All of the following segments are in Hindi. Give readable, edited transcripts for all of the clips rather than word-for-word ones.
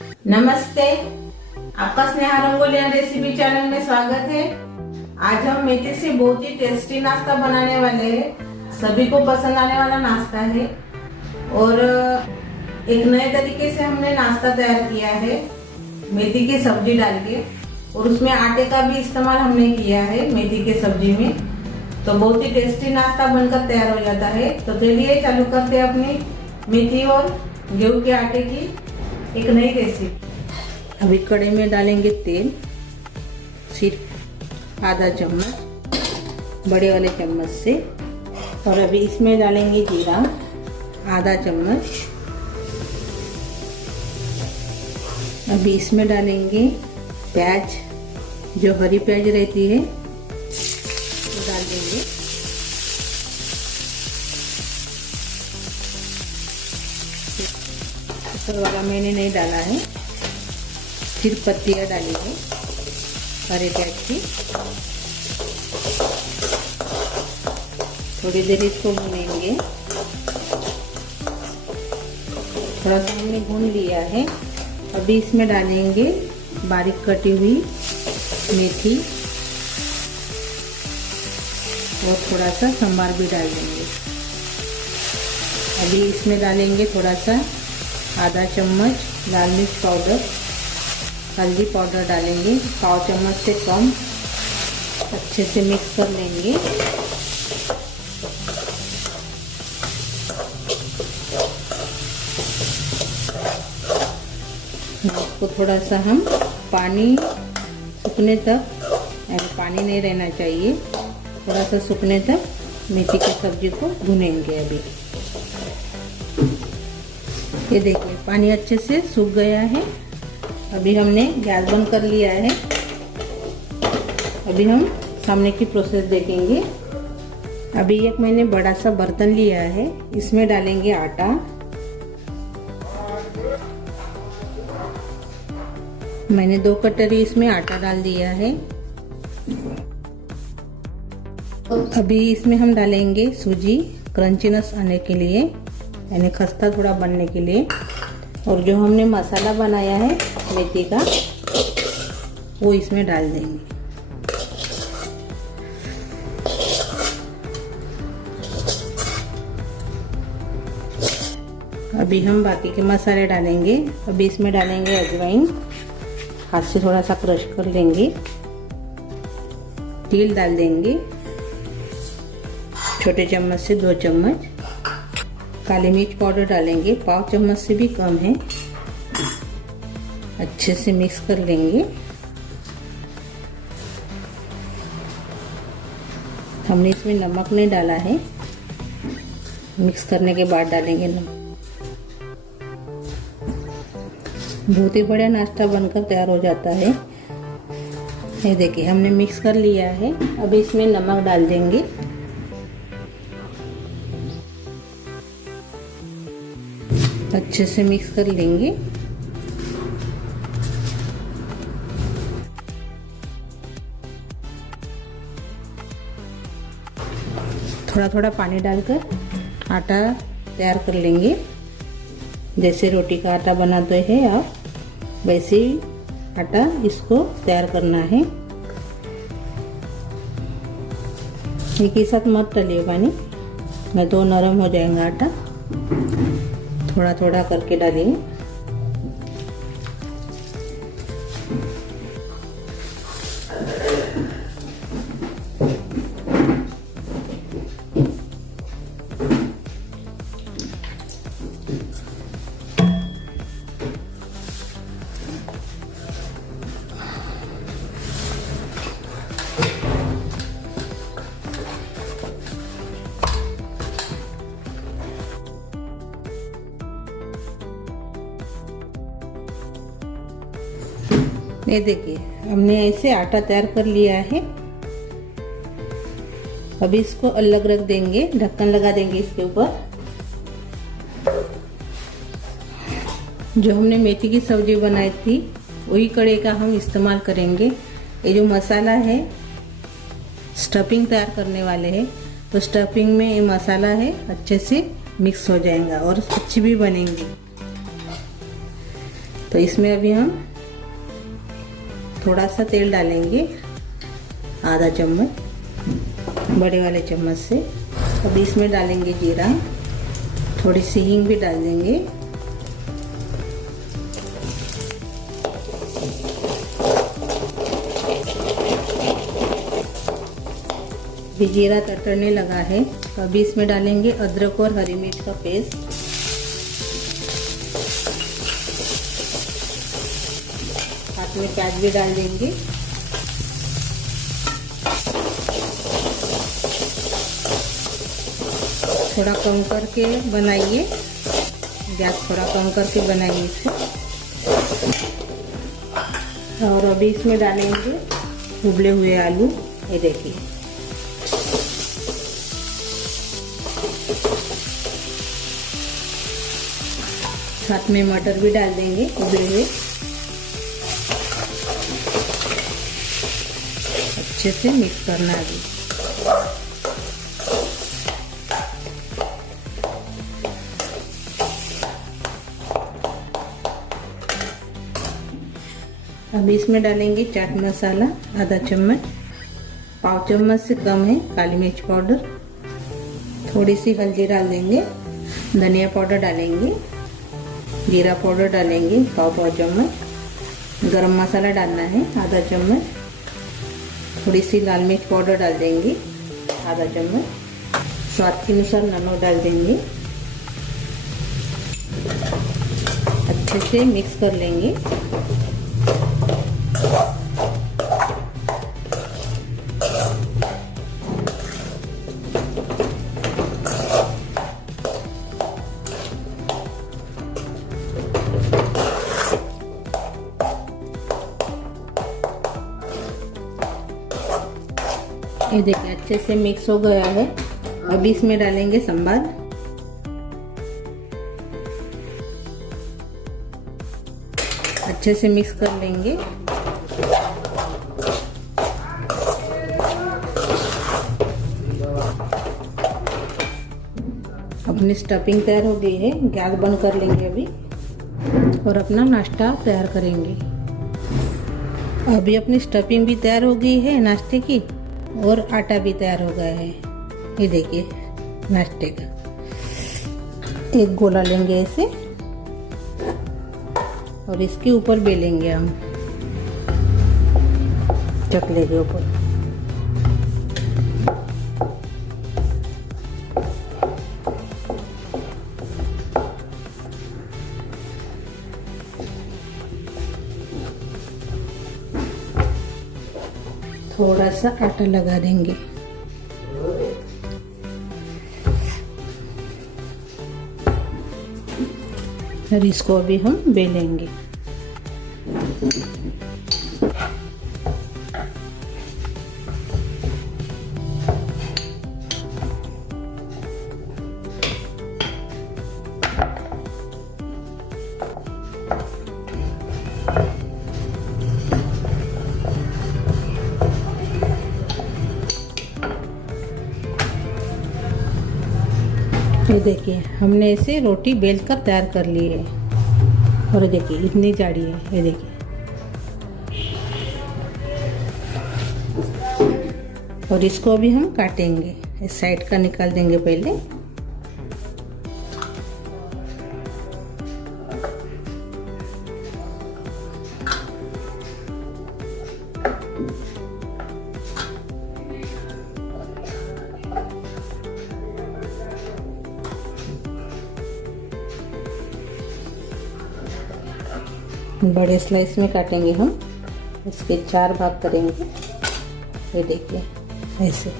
नमस्ते, आपका Sneha rangoli and recipe channel में स्वागत है। आज हम मेथी से बहुत ही टेस्टी नाश्ता बनाने वाले हैं। सभी को पसंद आने वाला नाश्ता है और एक नए तरीके से हमने नाश्ता तैयार किया है मेथी की सब्जी डाल के, और उसमें आटे का भी इस्तेमाल हमने किया है मेथी के सब्जी में। तो बहुत ही टेस्टी नाश्ता बनकर तैयार हो जाता है। तो चलिए चालू करते हैं अपनी मेथी और गेहूं के आटे की एक नई रेसिपी। अभी कढ़ाई में डालेंगे तेल, सिर्फ आधा चम्मच बड़े वाले चम्मच से, और अभी इसमें डालेंगे जीरा आधा चम्मच। अभी इसमें डालेंगे प्याज, जो हरी प्याज रहती है वो डाल देंगे। ऊपर वाला मैंने नहीं डाला है, सिर्फ पत्तियाँ डाली है हरे प्याज की। थोड़ी देर इसको भूनेंगे। थोड़ा सा हमने भून लिया है। अभी इसमें डालेंगे बारीक कटी हुई मेथी और थोड़ा सा संबार भी डाल देंगे। अभी इसमें डालेंगे थोड़ा सा आधा चम्मच लाल मिर्च पाउडर, हल्दी पाउडर डालेंगे पाव चम्मच से कम। अच्छे से मिक्स कर लेंगे। इसको थोड़ा सा हम पानी सूखने तक, पानी नहीं रहना चाहिए, थोड़ा सा सूखने तक मेथी की सब्जी को भुनेंगे। अभी ये देखिए पानी अच्छे से सूख गया है। अभी हमने गैस बंद कर लिया है। अभी हम सामने की प्रोसेस देखेंगे। अभी एक मैंने बड़ा सा बर्तन लिया है, इसमें डालेंगे आटा। मैंने 2 कटोरी इसमें आटा डाल दिया है। अभी इसमें हम डालेंगे सूजी, क्रंचीनेस आने के लिए, यानी खस्ता थोड़ा बनने के लिए। और जो हमने मसाला बनाया है मेथी का, वो इसमें डाल देंगे। अभी हम बाकी के मसाले डालेंगे। अभी इसमें डालेंगे अजवाइन, हाथ से थोड़ा सा क्रश कर लेंगे। तिल डाल देंगे छोटे चम्मच से 2 चम्मच। काली मिर्च पाउडर डालेंगे, पाव चम्मच से भी कम है। अच्छे से मिक्स कर लेंगे। हमने इसमें नमक नहीं डाला है, मिक्स करने के बाद डालेंगे नमक। बहुत ही बढ़िया नाश्ता बनकर तैयार हो जाता है। ये देखिए हमने मिक्स कर लिया है। अभी इसमें नमक डाल देंगे। अच्छे से मिक्स कर लेंगे। थोड़ा थोड़ा पानी डालकर आटा तैयार कर लेंगे। जैसे रोटी का आटा बनाते हैं आप, वैसे ही आटा इसको तैयार करना है। एक ही साथ मत डालिए पानी, नहीं तो नरम हो जाएगा आटा। थोड़ा थोड़ा करके डालिए। ये देखिए हमने ऐसे आटा तैयार कर लिया है। अभी इसको अलग रख देंगे, ढक्कन लगा देंगे इसके ऊपर। जो हमने मेथी की सब्जी बनाई थी वही कढ़ाई का हम इस्तेमाल करेंगे। ये जो मसाला है स्टफिंग तैयार करने वाले हैं, तो स्टफिंग में ये मसाला है अच्छे से मिक्स हो जाएगा और अच्छी भी बनेंगी। तो इसमें अभी हम थोड़ा सा तेल डालेंगे, आधा चम्मच बड़े वाले चम्मच से। अभी इसमें डालेंगे जीरा, थोड़ी सी हींग भी डाल देंगे। अभी जीरा तड़ने लगा है तो अभी इसमें डालेंगे अदरक और हरी मिर्च का पेस्ट। साथ में प्याज भी डाल देंगे। थोड़ा कम करके बनाइए, गैस थोड़ा कम करके बनाइए इसे। और अभी इसमें डालेंगे उबले हुए आलू, ये देखिए। साथ में मटर भी डाल देंगे उबले हुए। अच्छे से मिक्स करना है अभी। अभी इसमें डालेंगे चाट मसाला आधा चम्मच, पाव चम्मच से कम है काली मिर्च पाउडर, थोड़ी सी हल्दी डाल देंगे, धनिया पाउडर डालेंगे, जीरा पाउडर डालेंगे पाव चम्मच, गरम मसाला डालना है आधा चम्मच, थोड़ी सी लाल मिर्च पाउडर डाल देंगे आधा चम्मच, स्वाद के अनुसार नमक डाल देंगे। अच्छे से मिक्स कर लेंगे। ये देखिए अच्छे से मिक्स हो गया है। अभी इसमें डालेंगे संबार। अच्छे से मिक्स कर लेंगे। अपनी स्टफिंग तैयार हो गई है, गैस बंद कर लेंगे अभी और अपना नाश्ता तैयार करेंगे। अभी अपनी स्टफिंग भी तैयार हो गई है नाश्ते की और आटा भी तैयार हो गया है। ये देखिए नाश्ते का एक गोला लेंगे ऐसे और इसके ऊपर बेलेंगे हम चकले के ऊपर। थोड़ा सा आटा लगा देंगे। और इसको अभी हम बेलेंगे। ये देखिए हमने इसे रोटी बेल कर तैयार कर ली है और देखिए इतनी जाड़ी है। ये देखिए और इसको अभी हम काटेंगे। इस साइड का निकाल देंगे पहले। बड़े स्लाइस में काटेंगे हम, इसके 4 भाग करेंगे। ये देखिए ऐसे।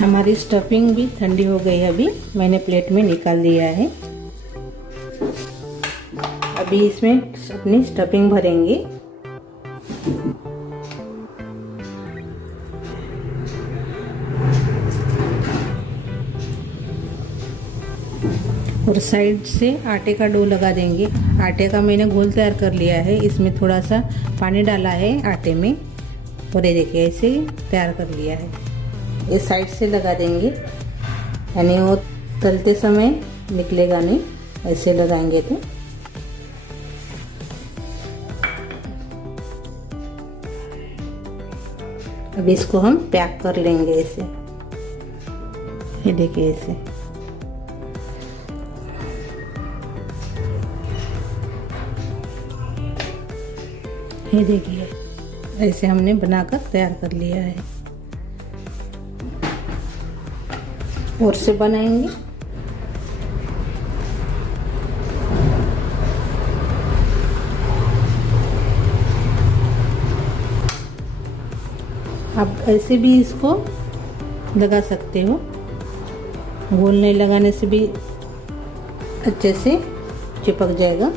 हमारी स्टफिंग भी ठंडी हो गई है। अभी मैंने प्लेट में निकाल दिया है। अभी इसमें अपनी स्टफिंग भरेंगे। और साइड से आटे का डो लगा देंगे। आटे का मैंने घोल तैयार कर लिया है। इसमें थोड़ा सा पानी डाला है आटे में और ये देखिए ऐसे तैयार कर लिया है। ये साइड से लगा देंगे यानी वो तलते समय निकलेगा नहीं, ऐसे लगाएंगे तो। अब इसको हम पैक कर लेंगे ऐसे, ये देखिए ऐसे। ये देखिए ऐसे हमने बनाकर तैयार कर लिया है। और से बनाएंगे। आप ऐसे भी इसको लगा सकते हो, गोल नहीं लगाने से भी अच्छे से चिपक जाएगा।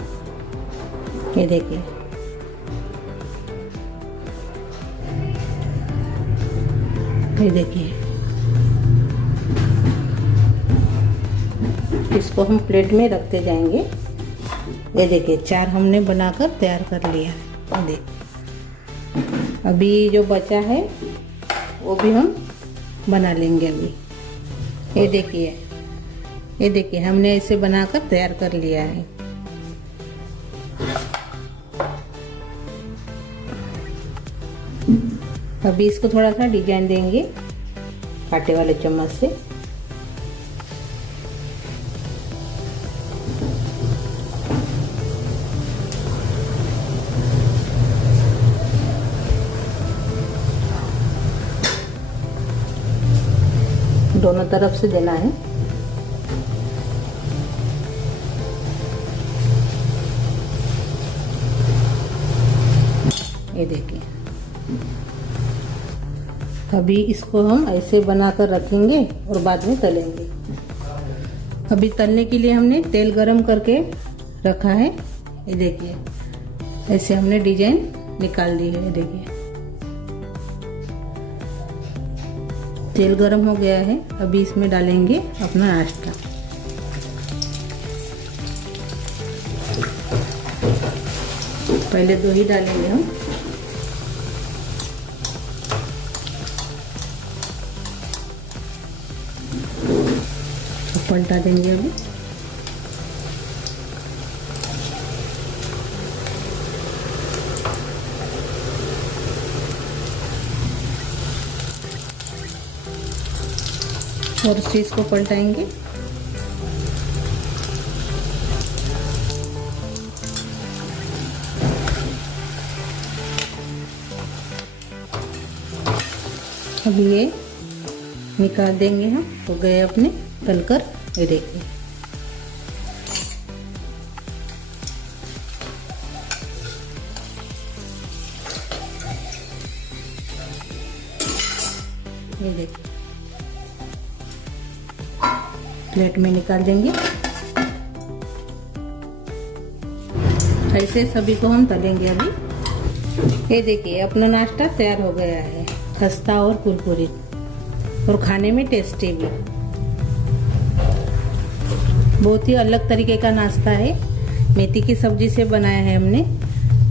ये देखिए, ये देखिए। इसको हम प्लेट में रखते जाएंगे। ये देखिए 4 हमने बनाकर तैयार कर लिया है। ये देखिए, अभी जो बचा है वो भी हम बना लेंगे अभी। ये देखिए, ये देखिए हमने इसे बनाकर तैयार कर लिया है। अभी इसको थोड़ा सा डिजाइन देंगे कांटे वाले चम्मच से। दोनों तरफ से देना है। ये देखिए, अभी इसको हम ऐसे बनाकर रखेंगे और बाद में तलेंगे। अभी तलने के लिए हमने तेल गरम करके रखा है। ये देखिए ऐसे हमने डिजाइन निकाल ली है। ये देखिए तेल गरम हो गया है। अभी इसमें डालेंगे अपना नाश्ता। पहले 2 ही डालेंगे हम। पलटा देंगे अभी। और इस चीज को पलटाएंगे। अब ये निकाल देंगे हम। तो गए अपने तलकर। ये देखिए ये देखिए प्लेट में निकाल देंगे। ऐसे सभी को हम तलेंगे अभी। ये देखिए अपना नाश्ता तैयार हो गया है, खस्ता और कुरकुरीत और खाने में टेस्टी भी। बहुत ही अलग तरीके का नाश्ता है। मेथी की सब्जी से बनाया है हमने।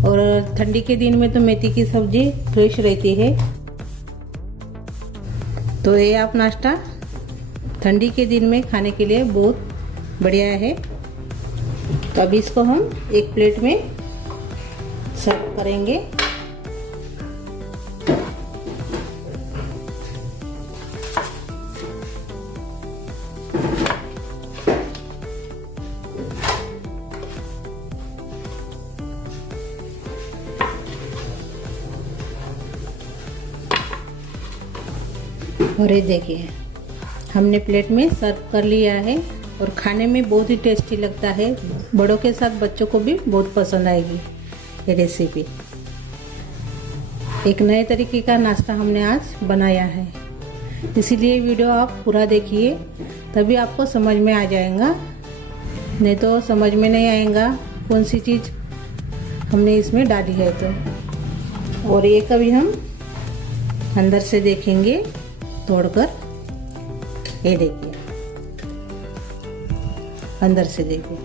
और ठंडी के दिन में तो मेथी की सब्जी फ्रेश रहती है। तो ये आप नाश्ता ठंडी के दिन में खाने के लिए बहुत बढ़िया है। तो अभी इसको हम एक प्लेट में सर्व करेंगे। और ये देखिए हमने प्लेट में सर्व कर लिया है और खाने में बहुत ही टेस्टी लगता है। बड़ों के साथ बच्चों को भी बहुत पसंद आएगी ये रेसिपी। एक नए तरीके का नाश्ता हमने आज बनाया है, इसीलिए वीडियो आप पूरा देखिए, तभी आपको समझ में आ जाएगा। नहीं तो समझ में नहीं आएगा कौन सी चीज़ हमने इसमें डाली है। तो और ये कभी हम अंदर से देखेंगे तोड़कर। ये देखिए अंदर से देखिए।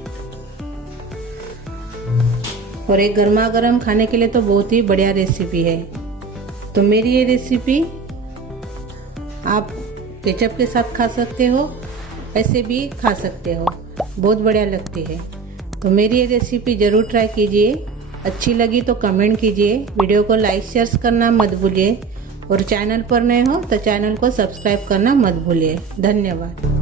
और एक गर्मा गर्म खाने के लिए तो बहुत ही बढ़िया रेसिपी है। तो मेरी ये रेसिपी आप केचप के साथ खा सकते हो ऐसे भी खा सकते हो, बहुत बढ़िया लगती है। तो मेरी ये रेसिपी ज़रूर ट्राई कीजिए। अच्छी लगी तो कमेंट कीजिए, वीडियो को लाइक शेयर करना मत भूलिए और चैनल पर नए हो तो चैनल को सब्सक्राइब करना मत भूलिए। धन्यवाद।